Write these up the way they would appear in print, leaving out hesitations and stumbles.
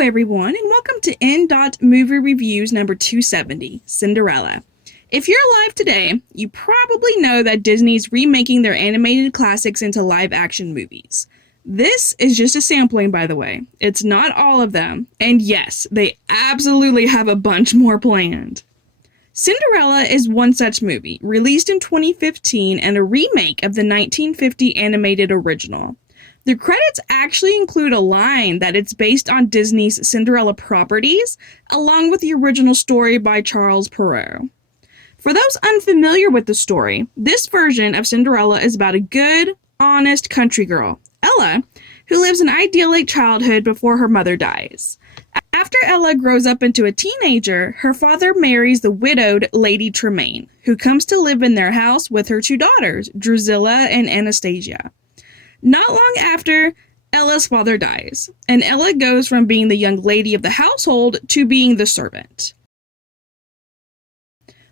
Hello everyone, and welcome to N. Movie Reviews number 270, Cinderella. If you're alive today, you probably know that Disney's remaking their animated classics into live-action movies. This is just a sampling, by the way. It's not all of them, and yes, they absolutely have a bunch more planned. Cinderella is one such movie, released in 2015 and a remake of the 1950 animated original. The credits actually include a line that it's based on Disney's Cinderella properties, along with the original story by Charles Perrault. For those unfamiliar with the story, this version of Cinderella is about a good, honest country girl, Ella, who lives an idyllic childhood before her mother dies. After Ella grows up into a teenager, her father marries the widowed Lady Tremaine, who comes to live in their house with her two daughters, Drusilla and Anastasia. Not long after, Ella's father dies, and Ella goes from being the young lady of the household to being the servant.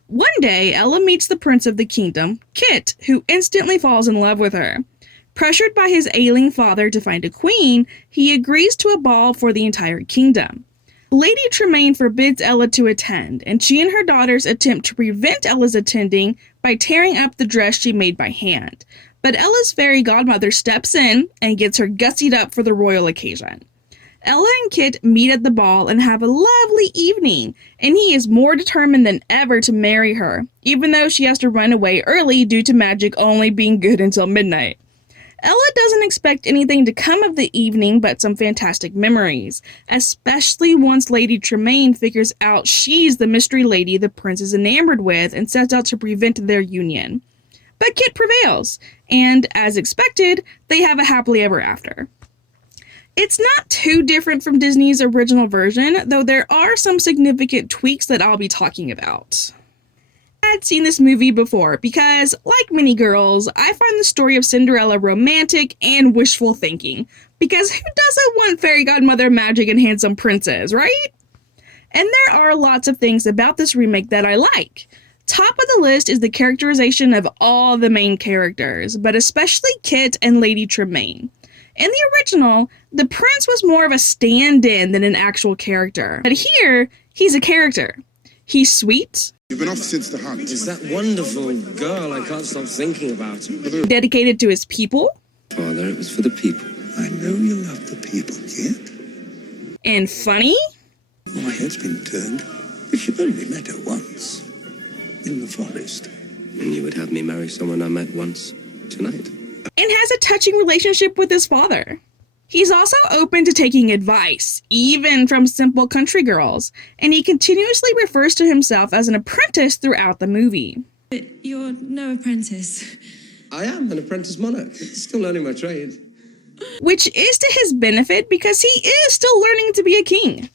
One day, Ella meets the prince of the kingdom, Kit, who instantly falls in love with her. Pressured by his ailing father to find a queen, he agrees to a ball for the entire kingdom. Lady Tremaine forbids Ella to attend, and she and her daughters attempt to prevent Ella's attending by tearing up the dress she made by hand. But Ella's fairy godmother steps in and gets her gussied up for the royal occasion. Ella and Kit meet at the ball and have a lovely evening, and he is more determined than ever to marry her, even though she has to run away early due to magic only being good until midnight. Ella doesn't expect anything to come of the evening but some fantastic memories, especially once Lady Tremaine figures out she's the mystery lady the prince is enamored with and sets out to prevent their union. But Kit prevails, and as expected, they have a happily ever after. It's not too different from Disney's original version, though there are some significant tweaks that I'll be talking about. I had seen this movie before because, like many girls, I find the story of Cinderella romantic and wishful thinking, because who doesn't want fairy godmother magic and handsome princes, right? And there are lots of things about this remake that I like. Top of the list is the characterization of all the main characters, but especially Kit and Lady Tremaine. In the original, the prince was more of a stand-in than an actual character, but here, he's a character. He's sweet. You've been off since the hunt. It's that wonderful girl I can't stop thinking about. Dedicated to his people. Father, it was for the people. I know you love the people, Kit. And funny. Oh, my head's been turned. But you've only met her once. In the forest. And you would have me marry someone I met once tonight. And has a touching relationship with his father. He's also open to taking advice, even from simple country girls, and he continuously refers to himself as an apprentice throughout the movie. But you're no apprentice. I am an apprentice monarch, still learning my trade. Which is to his benefit because he is still learning to be a king.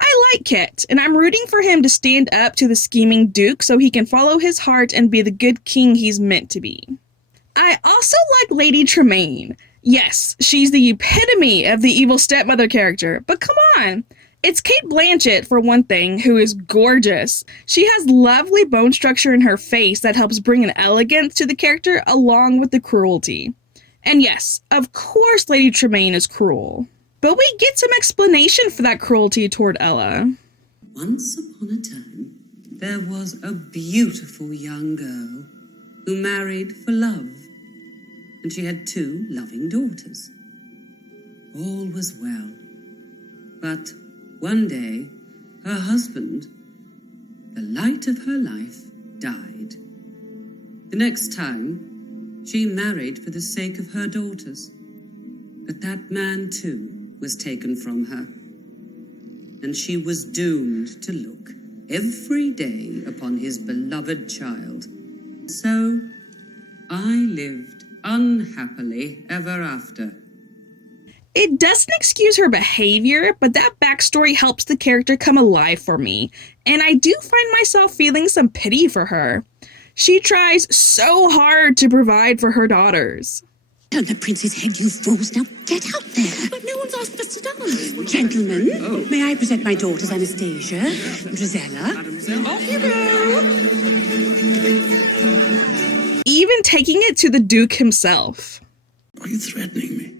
I like Kit, and I'm rooting for him to stand up to the scheming duke so he can follow his heart and be the good king he's meant to be. I also like Lady Tremaine. Yes, she's the epitome of the evil stepmother character, but come on. It's Cate Blanchett, for one thing, who is gorgeous. She has lovely bone structure in her face that helps bring an elegance to the character along with the cruelty. And yes, of course Lady Tremaine is cruel. But we get some explanation for that cruelty toward Ella. Once upon a time, there was a beautiful young girl who married for love, and she had 2 loving daughters. All was well, but one day, her husband, the light of her life, died. The next time, she married for the sake of her daughters, but that man too was taken from her, and she was doomed to look every day upon his beloved child. So I lived unhappily ever after. It doesn't excuse her behavior, but that backstory helps the character come alive for me, and I do find myself feeling some pity for her. She tries so hard to provide for her daughters. Turn the prince's head, you fools. Now get out there. But no one's asked us to dance. Gentlemen, may I present my daughters Anastasia, Drusilla? Off you go. Even taking it to the Duke himself. Are you threatening me?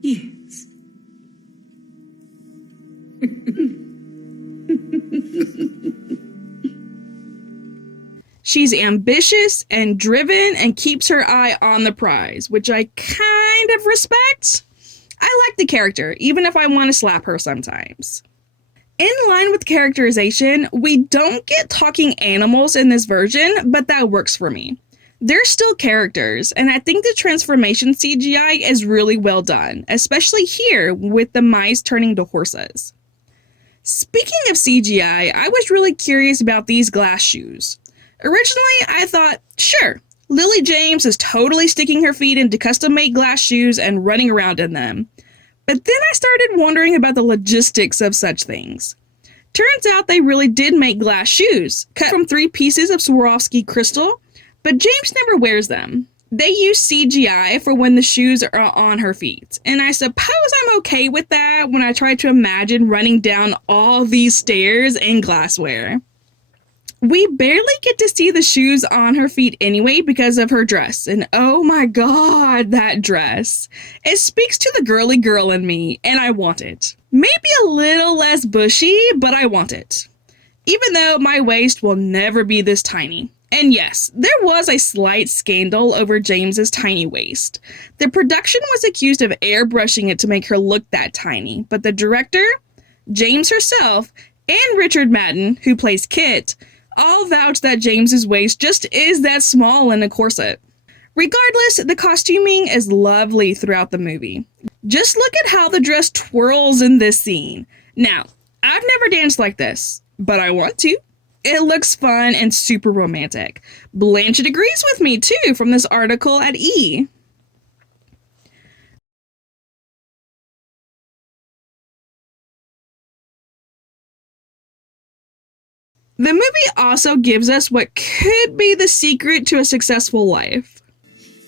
Yes. She's ambitious and driven and keeps her eye on the prize, which I kind of respect. I like the character, even if I want to slap her sometimes. In line with characterization, we don't get talking animals in this version, but that works for me. They're still characters, and I think the transformation CGI is really well done, especially here with the mice turning to horses. Speaking of CGI, I was really curious about these glass shoes. Originally, I thought, sure, Lily James is totally sticking her feet into custom-made glass shoes and running around in them. But then I started wondering about the logistics of such things. Turns out they really did make glass shoes, cut from 3 pieces of Swarovski crystal, but James never wears them. They use CGI for when the shoes are on her feet, and I suppose I'm okay with that when I try to imagine running down all these stairs in glassware. We barely get to see the shoes on her feet anyway because of her dress, and oh my god, that dress. It speaks to the girly girl in me, and I want it. Maybe a little less bushy, but I want it. Even though my waist will never be this tiny. And yes, there was a slight scandal over James's tiny waist. The production was accused of airbrushing it to make her look that tiny, but the director, James herself, and Richard Madden, who plays Kit, all vouch that James's waist just is that small in a corset. Regardless, the costuming is lovely throughout the movie. Just look at how the dress twirls in this scene. Now, I've never danced like this, but I want to. It looks fun and super romantic. Blanchett agrees with me too from this article at E! The movie also gives us what could be the secret to a successful life.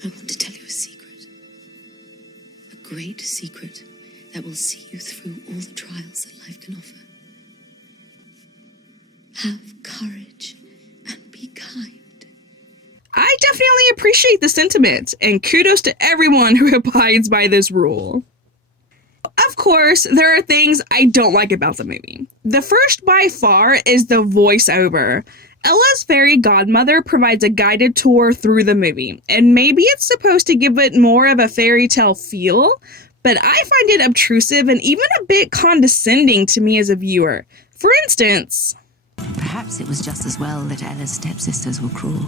I want to tell you a secret. A great secret that will see you through all the trials that life can offer. Have courage and be kind. I definitely appreciate the sentiment, and kudos to everyone who abides by this rule. Of course, there are things I don't like about the movie. The first by far is the voiceover. Ella's fairy godmother provides a guided tour through the movie, and maybe it's supposed to give it more of a fairy tale feel, but I find it obtrusive and even a bit condescending to me as a viewer. For instance, perhaps it was just as well that Ella's stepsisters were cruel,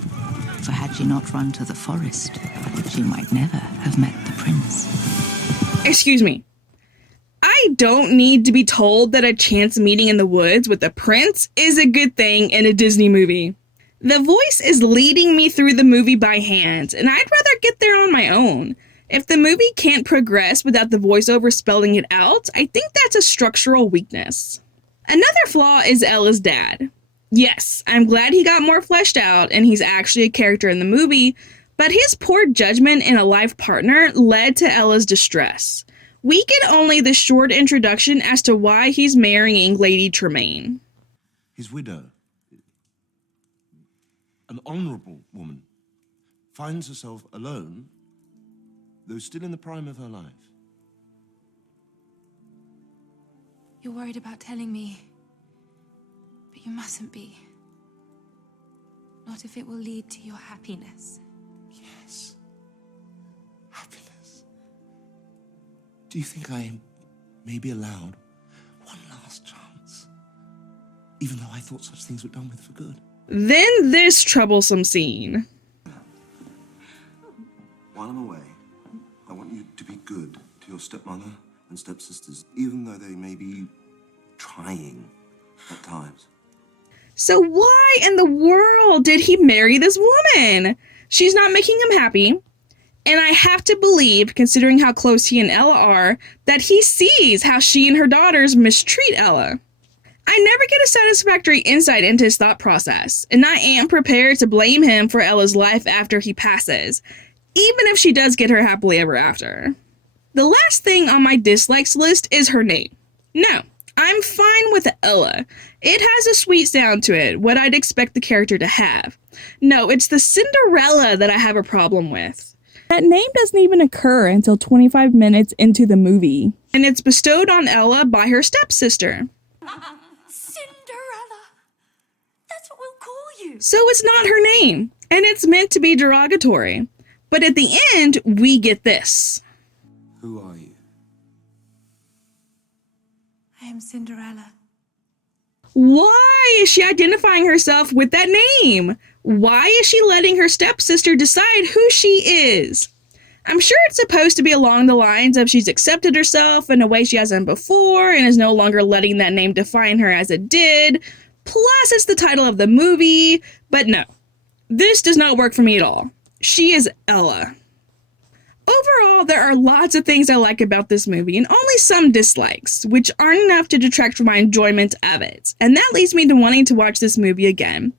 for had she not run to the forest, she might never have met the prince. Excuse me. I don't need to be told that a chance meeting in the woods with a prince is a good thing in a Disney movie. The voice is leading me through the movie by hand, and I'd rather get there on my own. If the movie can't progress without the voiceover spelling it out, I think that's a structural weakness. Another flaw is Ella's dad. Yes, I'm glad he got more fleshed out and he's actually a character in the movie, but his poor judgment in a life partner led to Ella's distress. We get only the short introduction as to why he's marrying Lady Tremaine. His widow, an honourable woman, finds herself alone, though still in the prime of her life. You're worried about telling me, but you mustn't be. Not if it will lead to your happiness. Yes. Happiness. Do you think I may be allowed one last chance? Even though I thought such things were done with for good. Then this troublesome scene. While I'm away, I want you to be good to your stepmother and stepsisters, even though they may be trying at times. So why in the world did he marry this woman? She's not making him happy. And I have to believe, considering how close he and Ella are, that he sees how she and her daughters mistreat Ella. I never get a satisfactory insight into his thought process, and I am prepared to blame him for Ella's life after he passes, even if she does get her happily ever after. The last thing on my dislikes list is her name. No, I'm fine with Ella. It has a sweet sound to it, what I'd expect the character to have. No, it's the Cinderella that I have a problem with. That name doesn't even occur until 25 minutes into the movie, and it's bestowed on Ella by her stepsister. Cinderella. That's what we'll call you. So it's not her name, and it's meant to be derogatory. But at the end, we get this. Who are you? I am Cinderella. Why is she identifying herself with that name? Why is she letting her stepsister decide who she is? I'm sure it's supposed to be along the lines of she's accepted herself in a way she hasn't before and is no longer letting that name define her as it did. Plus, it's the title of the movie. But no, this does not work for me at all. She is Ella. Overall, there are lots of things I like about this movie and only some dislikes, which aren't enough to detract from my enjoyment of it. And that leads me to wanting to watch this movie again.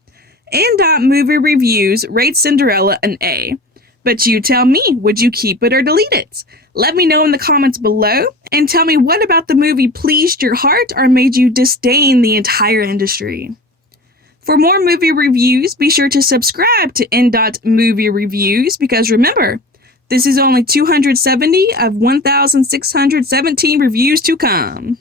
Movie Reviews rates Cinderella an A. But you tell me, would you keep it or delete it? Let me know in the comments below, and tell me what about the movie pleased your heart or made you disdain the entire industry. For more movie reviews, be sure to subscribe to Movie Reviews, because remember, this is only 270 of 1,617 reviews to come.